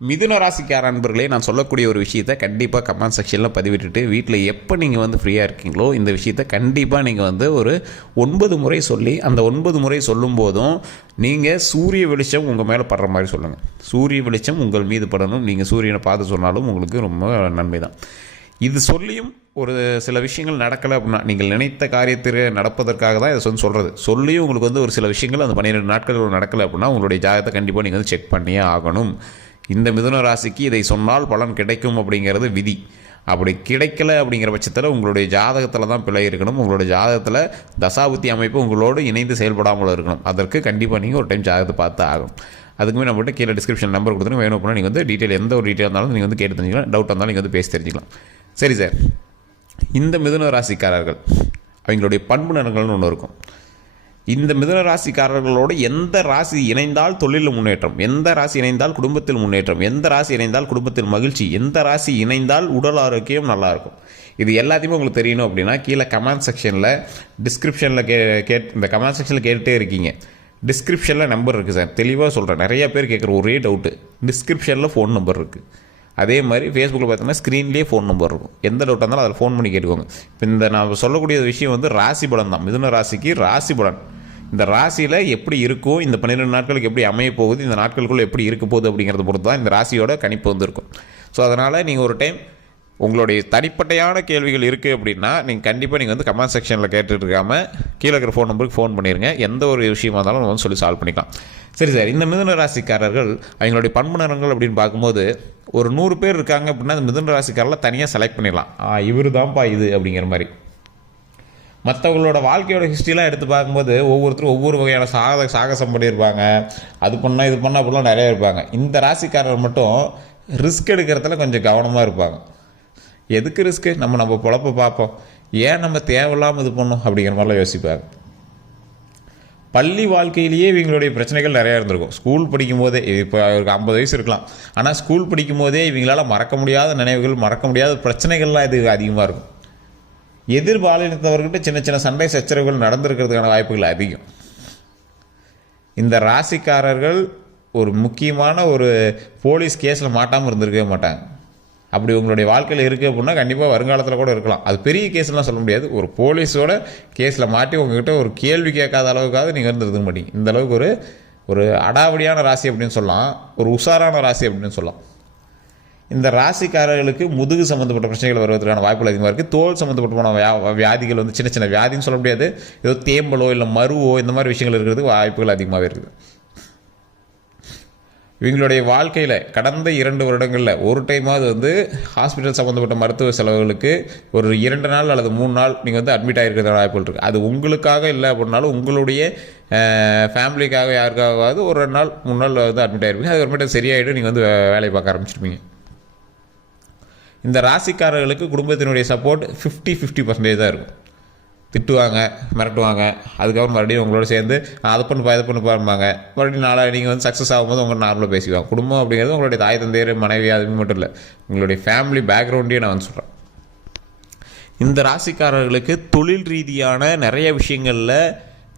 மிதுன ராசிக்கார அன்பர்களே நான் சொல்லக்கூடிய ஒரு விஷயத்தை கண்டிப்பாக கமெண்ட் செக்ஷனில் பதிவிட்டுட்டு வீட்டில் எப்போ நீங்கள் வந்து ஃப்ரீயாக இருக்கீங்களோ இந்த விஷயத்தை கண்டிப்பாக நீங்கள் வந்து ஒரு ஒன்பது முறை சொல்லி அந்த ஒன்பது முறை சொல்லும் போதும் நீங்கள் சூரிய வெளிச்சம் உங்கள் மேலே படுற மாதிரி சொல்லுங்கள் சூரிய வெளிச்சம் உங்கள் மீது படணும். நீங்கள் சூரியனை பார்த்து சொன்னாலும் உங்களுக்கு ரொம்ப நன்மை தான் இது சொல்லியும் ஒரு சில விஷயங்கள் நடக்கலை அப்படின்னா நீங்கள் நினைத்த காரியத்திற்கு நடப்பதற்காக தான் இதை வந்து சொல்கிறது சொல்லியும் உங்களுக்கு வந்து ஒரு சில விஷயங்கள் அந்த பன்னிரெண்டு நாட்கள் நடக்கலை அப்படின்னா உங்களுடைய ஜாதகத்தை கண்டிப்பாக நீங்கள் வந்து செக் பண்ணியே ஆகணும். இந்த மிதுன ராசிக்கு இதை சொன்னால் பலன் கிடைக்கும் அப்படிங்கிறது விதி. அப்படி கிடைக்கல அப்படிங்கிற பட்சத்தில் உங்களுடைய ஜாதகத்தில் தான் பிழை இருக்கணும். உங்களுடைய ஜாதகத்தில் தசாபுத்தி அமைப்பு உங்களோடு இணைந்து செயல்படாமல் இருக்கணும். அதற்கு கண்டிப்பாக நீங்கள் ஒரு டைம் ஜாதகத்தை பார்த்து ஆகும் அதுக்குமே நம்மகிட்ட கீழே டிஸ்கிரிப்ஷன் நம்பர் கொடுத்துருங்க. வேணும் அப்படின்னா நீங்கள் வந்து டீட்டெயில் எந்த ஒரு டீட்டெயில் இருந்தாலும் நீங்கள் வந்து கேட்டு தெரிஞ்சுக்கலாம். டவுட் இருந்தாலும் நீங்கள் வந்து பேசி தெரிஞ்சுக்கலாம். சரி சார் இந்த மிதுன ராசிக்காரர்கள் அவங்களுடைய பண்பு நலங்கள்னு ஒன்று இருக்கும். இந்த மிதுன ராசிக்காரர்களோடு எந்த ராசி இணைந்தால் தொழிலில் முன்னேற்றம்? எந்த ராசி இணைந்தால் குடும்பத்தில் முன்னேற்றம்? எந்த ராசி இணைந்தால் குடும்பத்தில் மகிழ்ச்சி? எந்த ராசி இணைந்தால் உடல் ஆரோக்கியம் நல்லா இருக்கும்? இது எல்லாத்தையுமே உங்களுக்கு தெரியணும் அப்படின்னா கீழே கமெண்ட் செக்ஷனில் டிஸ்கிரிப்ஷனில் கே கேட் இந்த கமெண்ட் செக்ஷனில் கேட்டுட்டே இருக்கீங்க. டிஸ்கிரிப்ஷனில் நம்பர் இருக்குது சார். தெளிவாக சொல்கிறேன் நிறைய பேர் கேட்குற ஒரே டவுட்டு டிஸ்கிரிப்ஷனில் ஃபோன் நம்பர் இருக்குது அதே மாதிரி ஃபேஸ்புக்கில் பார்த்தீங்கன்னா ஸ்க்ரீன்லேயே ஃபோன் நம்பர் இருக்கும். எந்த டவுட்டாக இருந்தாலும் அதில் ஃபோன் பண்ணி கேட்டுக்கோங்க. இப்போ இந்த நான் சொல்லக்கூடிய விஷயம் வந்து ராசி பலன் தான் மிதுன ராசிக்கு ராசி பலன். இந்த ராசியில் எப்படி இருக்கும் இந்த பன்னிரெண்டு நாட்களுக்கு எப்படி அமைய போகுது இந்த நாட்களுக்குள்ளே எப்படி இருக்க போகுது அப்படிங்கிறத பொறுத்து தான் இந்த ராசியோட கணிப்பு வந்திருக்கும். ஸோ அதனால் நீங்கள் ஒரு டைம் உங்களுடைய தனிப்பட்டையான கேள்விகள் இருக்குது அப்படின்னா நீங்கள் கண்டிப்பாக நீங்கள் வந்து கமெண்ட் செக்ஷனில் கேட்டுட்டு இருக்காமல் கீழே இருக்கிற ஃபோன் நம்பருக்கு ஃபோன் பண்ணிடுங்க எந்த ஒரு விஷயமா இருந்தாலும் நம்ம வந்து சொல்லி சால்வ் பண்ணிக்கலாம். சரி சார். இந்த மிதுன ராசிக்காரர்கள் அவங்களுடைய பண்புநரங்கள் அப்படின்னு பார்க்கும்போது ஒரு நூறு பேர் இருக்காங்க அப்படின்னா அந்த மிதுன ராசிக்காரர்களை தனியாக செலக்ட் பண்ணிடலாம். இவர் தான்ப்பா இது அப்படிங்கிற மாதிரி. மற்றவங்களோட வாழ்க்கையோட ஹிஸ்ட்ரிலாம் எடுத்து பார்க்கும்போது ஒவ்வொருத்தரும் ஒவ்வொரு வகையான சாக சாகசம் பண்ணியிருப்பாங்க. அது பண்ணால் இது பண்ணால் அப்படிலாம் நிறைய இருப்பாங்க. இந்த ராசிக்காரர் மட்டும் ரிஸ்க் எடுக்கிறதுல கொஞ்சம் கவனமாக இருப்பாங்க. எதுக்கு ரிஸ்க்கு நம்ம நம்ம பொழப்ப பார்ப்போம். ஏன் நம்ம தேவையில்லாமல் இது பண்ணோம்? அப்படிங்கிற மாதிரிலாம் யோசிப்பாங்க. பள்ளி வாழ்க்கையிலேயே இவங்களுடைய பிரச்சனைகள் நிறையா இருந்திருக்கும். ஸ்கூல் படிக்கும் போதே இப்போ அவருக்கு ஐம்பது வயசு இருக்கலாம். ஆனால் ஸ்கூல் படிக்கும் போதே இவங்களால் மறக்க முடியாத நினைவுகள் மறக்க முடியாத பிரச்சனைகள்லாம் இது அதிகமாக இருக்கும். எதிர் பாலினத்தவர்கிட்ட சின்ன சின்ன சண்டை சச்சரவுகள் நடந்திருக்கிறதுக்கான வாய்ப்புகள் அதிகம். இந்த ராசிக்காரர்கள் ஒரு முக்கியமான ஒரு போலீஸ் கேஸில் மாட்டாமல் இருந்திருக்கவே மாட்டாங்க. அப்படி உங்களுடைய வாழ்க்கையில் இருக்குது அப்படின்னா கண்டிப்பாக வருங்காலத்தில் கூட இருக்கலாம். அது பெரிய கேஸ்லாம் சொல்ல முடியாது. ஒரு போலீஸோட கேஸில் மாட்டி உங்ககிட்ட ஒரு கேள்வி கேட்காத அளவுக்காவது நீங்கள் இருந்திருக்க மாட்டீங்க. இந்த அளவுக்கு ஒரு ஒரு அடாவடியான ராசி அப்படின்னு சொல்லலாம். ஒரு உஷாரான ராசி அப்படின்னு சொல்லலாம். இந்த ராசிக்காரர்களுக்கு முதுகு சம்மந்தப்பட்ட பிரச்சனைகள் வருவதற்கான வாய்ப்புகள் அதிகமாக இருக்குது தோல் சம்மந்தப்பட்ட போன வியா வியாதிகள் வந்து சின்ன சின்ன வியாதின்னு சொல்ல முடியாது. ஏதோ தேம்பலோ இல்லை மருவோ இந்த மாதிரி விஷயங்கள் இருக்கிறதுக்கு வாய்ப்புகள் அதிகமாகவே இருக்குது. இவங்களுடைய வாழ்க்கையில் கடந்த இரண்டு வருடங்களில் ஒரு டைமாவது வந்து ஹாஸ்பிட்டல் சம்மந்தப்பட்ட மருத்துவ செலவுகளுக்கு ஒரு இரண்டு நாள் அல்லது மூணு நாள் நீங்கள் வந்து அட்மிட் ஆகிருக்கிற வாய்ப்புகள் இருக்குது அது உங்களுக்காக இல்லை அப்படின்னாலும் உங்களுடைய ஃபேமிலிக்காக யாருக்காவது ஒரு ரெண்டு நாள் மூணு நாள் வந்து அட்மிட் ஆகிருப்பீங்க அதுக்கப்புறமேட்டு சரியாயிடும் நீங்கள் வந்து வேலையை பார்க்க ஆரம்பிச்சிருப்பீங்க. இந்த ராசிக்காரர்களுக்கு குடும்பத்தினுடைய சப்போர்ட் ஃபிஃப்டி ஃபிஃப்டி பர்சன்டேஜ் தான் இருக்கும். திட்டுவாங்க மிரட்டுவாங்க. அதுக்கப்புறம் மறுபடியும் உங்களோட சேர்ந்து அதை பண்ணுப்பா இதை பண்ணுப்பாருப்பாங்க மறுபடியும் நாளாக நீங்கள் வந்து சக்ஸஸ் ஆகும்போது உங்கள் நார்மலாக பேசிக்குவாங்க. குடும்பம் அப்படிங்கிறது உங்களுடைய தாய் தந்தையர் மனைவி அதுவும் மட்டும் இல்லை. உங்களுடைய ஃபேமிலி பேக்ரவுண்டையும் நான் வந்து சொல்கிறேன் இந்த ராசிக்காரர்களுக்கு தொழில் ரீதியான நிறைய விஷயங்களில்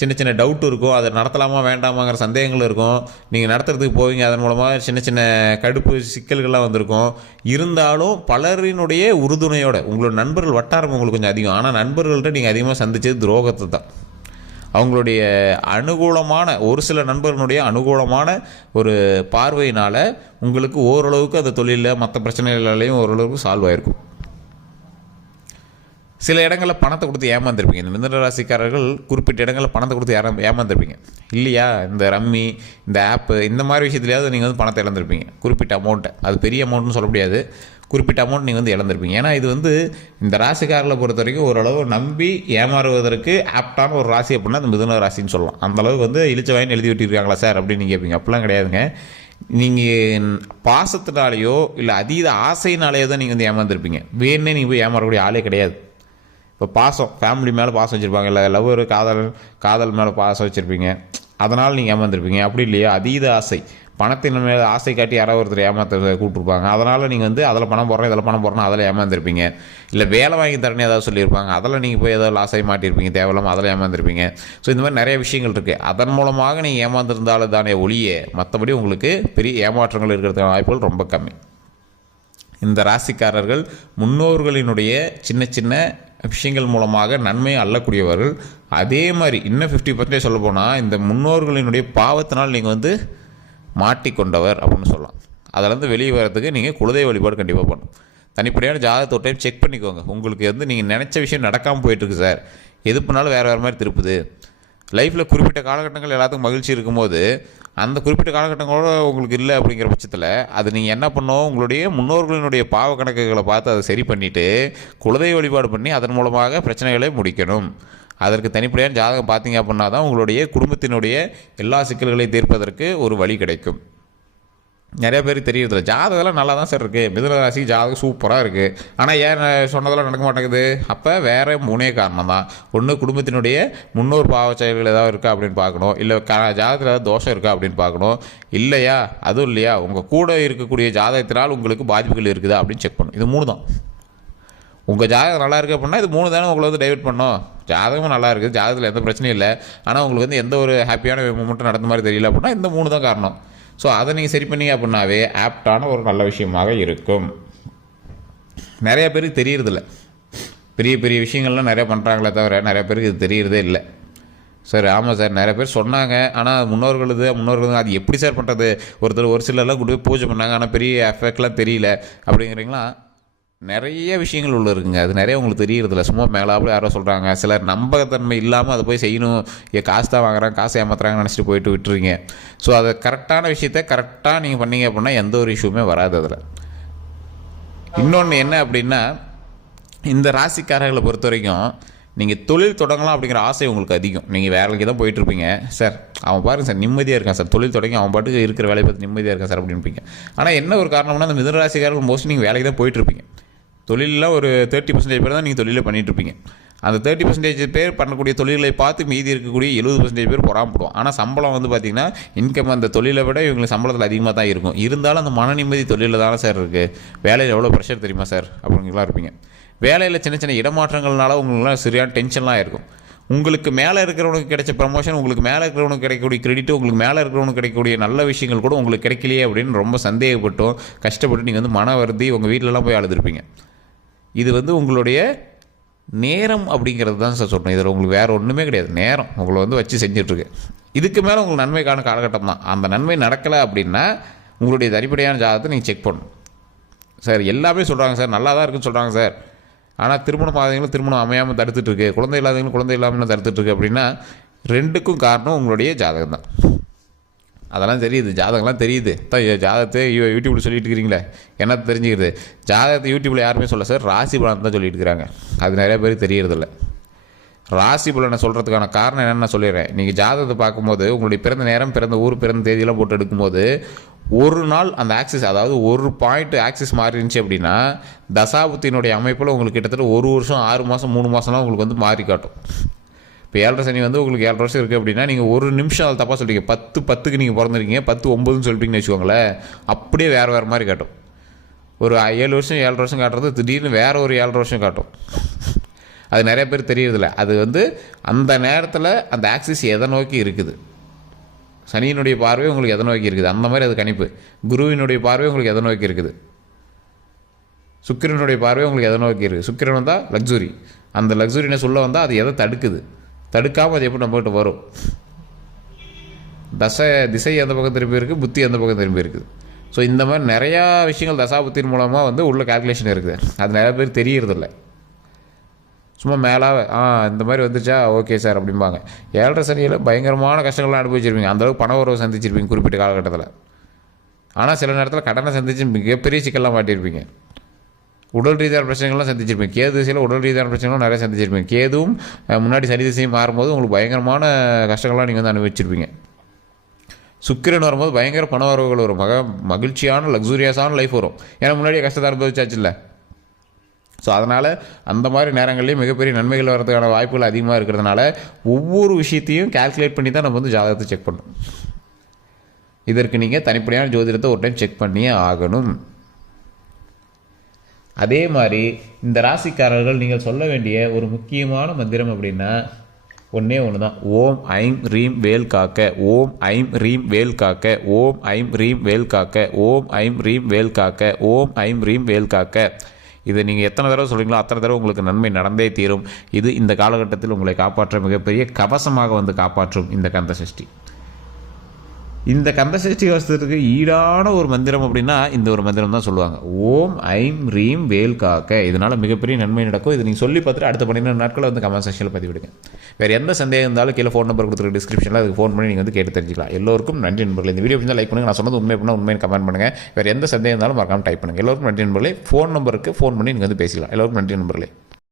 சின்ன சின்ன டவுட் இருக்கும் அதை நடத்தலாமா வேண்டாமாங்கிற சந்தேகங்கள் இருக்கும். நீங்கள் நடத்துறதுக்கு போவீங்க அதன் மூலமாக சின்ன சின்ன கடுப்பு சிக்கல்கள்லாம் வந்திருக்கும். இருந்தாலும் பலரினுடைய உறுதுணையோட உங்களோட நண்பர்கள் வட்டாரம் உங்களுக்கு கொஞ்சம் அதிகம். ஆனால் நண்பர்கள்ட்ட நீங்கள் அதிகமாக சந்தித்தது துரோகத்தை தான். அவங்களுடைய அனுகூலமான ஒரு சில நண்பர்களுடைய அனுகூலமான ஒரு பார்வையினால் உங்களுக்கு ஓரளவுக்கு அந்த தொழிலில் மற்ற பிரச்சனைகளாலையும் ஓரளவுக்கு சால்வ் ஆகிருக்கும் சில இடங்களில் பணத்தை கொடுத்து ஏமாந்துருப்பீங்க. இந்த மிதன ராசிக்காரர்கள் குறிப்பிட்ட இடங்களில் பணத்தை கொடுத்து ஏற ஏமாந்துருப்பீங்க. இல்லையா? இந்த ரம்மி இந்த ஆப்பு இந்த மாதிரி விஷயத்துலையாவது நீங்கள் வந்து பணத்தை இழந்திருப்பீங்க. குறிப்பிட்ட அமௌண்ட்டை அது பெரிய அமௌண்ட்னு சொல்ல முடியாது. குறிப்பிட்ட அமௌண்ட் நீங்கள் வந்து இழந்திருப்பீங்க. ஏன்னா இது வந்து இந்த ராசிக்காரர்களை பொறுத்த வரைக்கும் ஓரளவு நம்பி ஏமாறுவதற்கு ஆப்டான ஒரு ராசி அப்படின்னா அந்த மிதுன ராசின்னு சொல்லலாம். அந்தளவுக்கு வந்து இழிச்ச வாயின் எழுதி விட்டிருக்காங்களா சார் அப்படின்னு நீங்கள் கேட்பீங்க அப்படிலாம் கிடையாதுங்க. நீங்கள் பாசத்தினாலேயோ இல்லை அதீத ஆசையினாலேயோ தான் நீங்கள் வந்து ஏமாந்துருப்பீங்க. வேணே நீங்கள் போய் ஏமாறக்கூடிய ஆளே கிடையாது. இப்போ பாசம் ஃபேமிலி மேலே பாசம் வச்சுருப்பாங்க இல்லை லவ்வர் காதல் காதல் மேலே பாசம் வச்சுருப்பீங்க. அதனால் நீங்கள் ஏமாந்துருப்பீங்க. அப்படி இல்லையா? அதீத ஆசை. பணத்தின் மேலே ஆசை காட்டி யாராவது ஒருத்தர் ஏமாத்த கூப்பிட்ருப்பாங்க அதனால் நீங்கள் வந்து அதில் பணம் போடுறோம் இதில் பணம் போடுறோம் அதில் ஏமாந்துருப்பீங்க. இல்லை வேலை வாங்கி தரேன்னு ஏதாவது சொல்லியிருப்பாங்க. அதில் நீங்கள் போய் ஏதாவது லாஸ் ஆகி மாட்டியிருப்பீங்க தேவையில்லாமல் அதில் ஏமாந்துருப்பீங்க. ஸோ இந்த மாதிரி நிறைய விஷயங்கள் இருக்குது அதன் மூலமாக நீங்கள் ஏமாந்துருந்தாலும் தானே ஒளியே மற்றபடி உங்களுக்கு பெரிய ஏமாற்றங்கள் இருக்கிறதுக்கான வாய்ப்புகள் ரொம்ப கம்மி. இந்த ராசிக்காரர்கள் முன்னோர்களினுடைய சின்ன சின்ன விஷயங்கள் மூலமாக நன்மையை அள்ளக்கூடியவர்கள். அதே மாதிரி இன்னும் ஃபிஃப்டி பர்சன்டேஜ் சொல்ல போனால் இந்த முன்னோர்களினுடைய பாவத்தினால் நீங்கள் வந்து மாட்டிக்கொண்டவர் அப்படின்னு சொல்லலாம். அதிலேருந்து வெளியே வரதுக்கு நீங்கள் குலதெய்வ வழிபாடு கண்டிப்பாக பண்ணணும். தனிப்படியான ஜாதகத்தை ஒரு டைம் செக் பண்ணிக்கோங்க. உங்களுக்கு வந்து நீங்கள் நினச்ச விஷயம் நடக்காமல் போயிட்டுருக்கு சார் எது பண்ணாலும் வேறு வேறு மாதிரி திருப்புது. லைஃப்பில் குறிப்பிட்ட காலகட்டங்கள் எல்லாத்துக்கும் மகிழ்ச்சி இருக்கும்போது அந்த குறிப்பிட்ட காலகட்டங்களோட உங்களுக்கு இல்லை அப்படிங்கிற பட்சத்தில் அது நீங்கள் என்ன பண்ணோம் உங்களுடைய முன்னோர்களினுடைய பாவ கணக்குகளை பார்த்து அதை சரி பண்ணிவிட்டு குலதெய்வ வழிபாடு பண்ணி அதன் மூலமாக பிரச்சனைகளை முடிக்கணும். அதற்கு தனிப்படையான ஜாதகம் பார்த்தீங்க அப்படின்னா தான் உங்களுடைய குடும்பத்தினுடைய எல்லா சிக்கல்களையும் தீர்ப்பதற்கு ஒரு வழி கிடைக்கும். நிறைய பேருக்கு தெரியறதில்ல. ஜாதகம்லாம் நல்லா தான் சார் இருக்குது மிதுன ராசி ஜாதகம் சூப்பராக இருக்குது ஆனால் ஏன் சொன்னதெல்லாம் நடக்க மாட்டேங்குது? அப்போ வேறு மூணே காரணம் தான். ஒன்று குடும்பத்தினுடைய முன்னோர் பாவ செயல்கள் ஏதாவது இருக்கா அப்படின்னு பார்க்கணும். இல்லை க ஜாதகத்தில் ஏதாவது தோஷம் இருக்கா அப்படின்னு பார்க்கணும். இல்லையா? அதுவும் இல்லையா? உங்கள் கூட இருக்கக்கூடிய ஜாதகத்தினால் உங்களுக்கு பாதிப்புகள் இருக்குதா அப்படின்னு செக் பண்ணணும். இது மூணு தான். உங்கள் ஜாதகம் நல்லா இருக்குது அப்படின்னா இது மூணு தானே உங்களை வந்து டைவெர்ட் பண்ணோம். ஜாதகமும் நல்லா இருக்குது. ஜாதகத்தில் எந்த பிரச்சனையும் இல்லை. ஆனால் உங்களுக்கு வந்து எந்த ஒரு ஹாப்பியான மூமெண்ட்டும் நடந்த மாதிரி தெரியல அப்படின்னா இந்த மூணு தான் காரணம். ஸோ அதை நீங்கள் சரி பண்ணி அப்படின்னாவே ஆப்டான ஒரு நல்ல விஷயமாக இருக்கும். நிறைய பேருக்கு தெரியறதில்ல. பெரிய பெரிய விஷயங்கள்லாம் நிறைய பண்ணுறாங்களே தவிர நிறைய பேருக்கு இது தெரியறதே இல்லை. சார் ஆமாம் சார் நிறைய பேர் சொன்னாங்க. ஆனால் முன்னோர்கள் இது முன்னோர்கள் அது எப்படி சார் பண்ணுறது ஒருத்தர் ஒரு சிலர்லாம் கொண்டு போய் பூஜை பண்ணாங்க. ஆனால் பெரிய எஃபெக்ட்லாம் தெரியல. அப்படிங்கிறீங்களா? நிறைய விஷயங்கள் உள்ள இருக்குங்க. அது நிறைய உங்களுக்கு தெரியறதில்ல. சும்மா மேலாப்பில் யாரோ சொல்கிறாங்க சிலர் நம்பகத்தன்மை இல்லாமல் அதை போய் செய்யணும். ஏ காசு தான் வாங்குறாங்க காசு ஏமாத்துறாங்கன்னு நினச்சிட்டு போயிட்டு விட்டுருங்க ஸோ அதை கரெக்டான விஷயத்த கரெக்டாக நீங்கள் பண்ணீங்க அப்படின்னா எந்த ஒரு இஷ்யூமே வராது அதில். இன்னொன்று என்ன அப்படின்னா இந்த ராசிக்காரர்களை பொறுத்த வரைக்கும் நீங்கள் தொழில் தொடங்கலாம் அப்படிங்கிற ஆசை உங்களுக்கு அதிகம். நீங்கள் வேலைக்கு தான் போயிட்டுருப்பீங்க சார் அவன் பாருங்க சார் நிம்மதியாக இருக்கான் சார். தொழில் தொடங்கி அவன் பாட்டுக்கு இருக்கிற வேலையை பார்த்து நிம்மதியாக இருக்கான் சார் அப்படின்பீங்க ஆனால் என்ன ஒரு காரணம்னா அந்த மிதனராசிக்காரர்கள் மோஸ்ட்லி நீங்கள் வேலைக்கு தான் போயிட்டுருப்பீங்க தொழிலில் ஒரு தேர்ட்டி பர்சன்டேஜ் பேர் தான் நீங்கள் தொழிலில் பண்ணிகிட்ருப்பீங்க அந்த தேர்ட்டி பர்சன்டேஜ் பேர் பண்ணக்கூடிய தொழிலை பார்த்து மீதி இருக்கக்கூடிய எழுபது பர்சன்டேஜ் பேர் பொறாமப்படும் ஆனால் சம்பளம் வந்து பார்த்திங்கன்னா இன்கம் அந்த தொழிலை விட இவங்களுக்கு சம்பளத்தில் அதிகமாக தான் இருக்கும். இருந்தாலும் அந்த மன நிம்மதி தொழிலில் தானே சார் இருக்குது வேலையில் எவ்வளோ ப்ரெஷர் தெரியுமா சார் அப்படிங்கலாம் இருப்பீங்க. வேலையில் சின்ன சின்ன இடமாற்றங்கள்னால உங்களுக்குலாம் சரியான டென்ஷன்லாம் இருக்கும். உங்களுக்கு மேலே இருக்கிறவனுக்கு கிடைச்ச ப்ரமோஷன் உங்களுக்கு மேலே இருக்கிறவனுக்கு கிடைக்கக்கூடிய கிரெடிட் உங்களுக்கு மேலே இருக்கிறவனுக்கு கிடைக்கக்கூடிய நல்ல விஷயங்கள் கூட உங்களுக்கு கிடைக்கலையே அப்படின்னு ரொம்ப சந்தேகப்பட்டும். கஷ்டப்பட்டு நீங்கள் வந்து மன வருந்தி உங்கள் வீட்டிலலாம் போய் அழுதுருப்பீங்க. இது வந்து உங்களுடைய நேரம் அப்படிங்கிறது தான் சார் சொல்கிறேன் இதில் உங்களுக்கு வேறு ஒன்றுமே கிடையாது. நேரம் உங்களை வந்து வச்சு செஞ்சிட்ருக்கு. இதுக்கு மேலே உங்களுக்கு நன்மைக்கான காலகட்டம் தான். அந்த நன்மை நடக்கலை அப்படின்னா உங்களுடைய அடிப்படையான ஜாதகத்தை நீங்கள் செக் பண்ணணும். சார் எல்லாமே சொல்கிறாங்க சார். நல்லா தான் இருக்குன்னு சொல்கிறாங்க சார். ஆனால் திருமணம் ஆகாதவங்களும் திருமணம் அமையாமல் தடுத்துட்ருக்கு. குழந்தை இல்லாதவங்களும் குழந்தை இல்லாமல் தடுத்துட்ருக்கு அப்படின்னா ரெண்டுக்கும் காரணம் உங்களுடைய ஜாதகம் தான். அதெல்லாம் தெரியுது ஜாதகம்லாம் தெரியுது. தான் ஜாதகத்தை யூடியூப்பில் சொல்லிட்டு இருக்கிறீங்களே என்ன தெரிஞ்சுக்கிறது ஜாதகத்தை யூடியூப்பில் யாருமே சொல்ல சார் ராசி பலன் தான் சொல்லிட்டு இருக்கிறாங்க அது நிறைய பேருக்கு தெரியறதில்ல. ராசி பலனை சொல்கிறதுக்கான காரணம் என்னென்னு நான் சொல்லிடுறேன். நீங்கள் ஜாதகத்தை பார்க்கும்போது உங்களுடைய பிறந்த நேரம் பிறந்த ஊர் பிறந்த தேதியெல்லாம் போட்டு எடுக்கும்போது ஒரு நாள் அந்த ஆக்சிஸ் அதாவது ஒரு பாயிண்ட் ஆக்சிஸ் மாறி இருந்துச்சு அப்படின்னா தசாபுத்தினுடைய அமைப்பில் உங்களுக்கு கிட்டத்தட்ட ஒரு வருஷம் ஆறு மாதம் மூணு மாதம்லாம் உங்களுக்கு வந்து மாறி காட்டும். இப்போ ஏழரை சனி வந்து உங்களுக்கு ஏழரை வருஷம் இருக்குது அப்படின்னா நீங்கள் ஒரு நிமிஷம் அதை தப்பாக சொல்லிங்க பத்து பத்துக்கு நீங்கள் பிறந்திருக்கீங்க. பத்து ஒம்பதுன்னு சொல்லிட்டீங்கன்னு வச்சுக்கோங்களேன். அப்படியே வேறு வேறு மாதிரி காட்டும். ஒரு ஏழு வருஷம் ஏழு வருஷம் காட்டுறது திடீர்னு வேறு ஒரு ஏழரை வருஷம் காட்டும். அது நிறைய பேர் தெரியறதில்ல. அது வந்து அந்த நேரத்தில் அந்த ஆக்சிஸ் எதை நோக்கி இருக்குது? சனியினுடைய பார்வை உங்களுக்கு எதை நோக்கி இருக்குது? அந்த மாதிரி அது கணிப்பு. குருவினுடைய பார்வை உங்களுக்கு எதை நோக்கி இருக்குது? சுக்கிரனுடைய பார்வை உங்களுக்கு எதை நோக்கி இருக்குது? சுக்கிரன் வந்தால் லக்ஸுரி அந்த லக்ஸுரினை சொல்ல வந்தால் அது எதை தடுக்குது? தடுக்காமல் அது எப்படி நம்மகிட்ட வரும்? தசை திசை எந்த பக்கம் திரும்பி இருக்குது புத்தி எந்த பக்கம் திரும்பி இருக்குது ஸோ இந்த மாதிரி நிறையா விஷயங்கள் தசாபுத்தின் மூலமாக வந்து உள்ள கால்குலேஷன் இருக்குது. அது நிறைய பேர் தெரியறதில்ல. சும்மா மேலே ஆ இந்த மாதிரி வந்துச்சா ஓகே சார் அப்படிம்பாங்க. ஏழரை சனியில் பயங்கரமான கஷ்டங்கள்லாம் அனுபவிச்சிருப்பீங்க. அந்தளவுக்கு பண உறவு சந்திச்சிருப்பீங்க குறிப்பிட்ட காலகட்டத்தில். ஆனால் சில நேரத்தில் கடனை சந்திச்சு மிகப்பெரிய சிக்கல்லாம் மாட்டியிருப்பீங்க உடல் ரீதியான பிரச்சனைகள்லாம் சந்திச்சிருப்பேன் கேது திசையில் உடல் ரீதியான பிரச்சனைகளும் நிறைய சந்திச்சிருப்பேன் கேதுவும் முன்னாடி சனி திசையும் மாறும்போது உங்களுக்கு பயங்கரமான கஷ்டங்கள்லாம் நீங்கள் வந்து அனுபவிச்சிருப்பீங்க. சுக்கிரன் வரும்போது பயங்கர பண வரவுகள் வரும். மக மகிழ்ச்சியான லக்ஸூரியஸான லைஃப் வரும். ஏன்னா முன்னாடியே கஷ்டத்தை அனுபவிச்சாச்சு இல்லை ஸோ அதனால் அந்த மாதிரி நேரங்கள்லேயும் மிகப்பெரிய நன்மைகள் வரதுக்கான வாய்ப்புகள் அதிகமாக இருக்கிறதுனால ஒவ்வொரு விஷயத்தையும் கால்குலேட் பண்ணி தான் நம்ம வந்து ஜாதகத்தை செக் பண்ணணும். இதற்கு நீங்கள் தனிப்படையான ஜோதிடத்தை ஒரு டைம் செக் பண்ணியே ஆகணும். அதே மாதிரி இந்த ராசிக்காரர்கள் நீங்கள் சொல்ல வேண்டிய ஒரு முக்கியமான மந்திரம் அப்படின்னா ஒன்றே ஒன்று தான் ஓம் ஐம் ரீம் வேல் காக்க. ஓம் ஐம் ரீம் வேல் காக்க. ஓம் ஐம் ரீம் வேல் காக்க. ஓம் ஐம் ரீம் வேல் காக்க. ஓம் ஐம் ரீம் வேல் காக்க. இதை நீங்கள் எத்தனை தடவை சொல்கிறீங்களோ அத்தனை தடவை உங்களுக்கு நன்மை நடந்தே தீரும். இது இந்த காலகட்டத்தில் உங்களை காப்பாற்ற மிகப்பெரிய கவசமாக வந்து காப்பாற்றும் இந்த கந்த சஷ்டி. இந்த கந்தசஷ்டி கவசத்துக்கு ஈடான ஒரு மந்திரம் அப்படின்னா இந்த ஒரு மந்திரம் தான் சொல்லுவாங்க. ஓம் ஐம் ரீம் வேல் காக்க. இதனால் மிகப்பெரிய நன்மை நடக்கும். இது நீங்கள் சொல்லி பார்த்துட்டு அடுத்த பன்னிரெண்டு நாட்களில் வந்து கமெண்ட் செக்ஷனில் பதிவிடுங்க. வேறு எந்த சந்தேகம் இருந்தாலும் கீழே ஃபோன் நம்பர் கொடுத்துருக்க டிஸ்கிரிப்ஷனில் அதுக்கு ஃபோன் பண்ணி நீங்கள் வந்து கேட்டு தெரிஞ்சிக்கலாம். எல்லோருக்கும் நன்றி நண்பர்களே. இந்த வீடியோ பிடிச்சா லைக் பண்ணுங்கள் நான் சொன்னது உண்மை பண்ணால் உண்மையை கமெண்ட் பண்ணுங்கள் வேறு எந்த சந்தேகம் இருந்தாலும் மறக்காமல் டைப் பண்ணுங்கள் எல்லோருக்கும் நன்றி நண்பர்களே. ஃபோன் நம்பருக்கு ஃபோன் பண்ணி நீங்கள் வந்து பேசிக்கலாம். எல்லோருக்கும் நன்றி நண்பர்களே.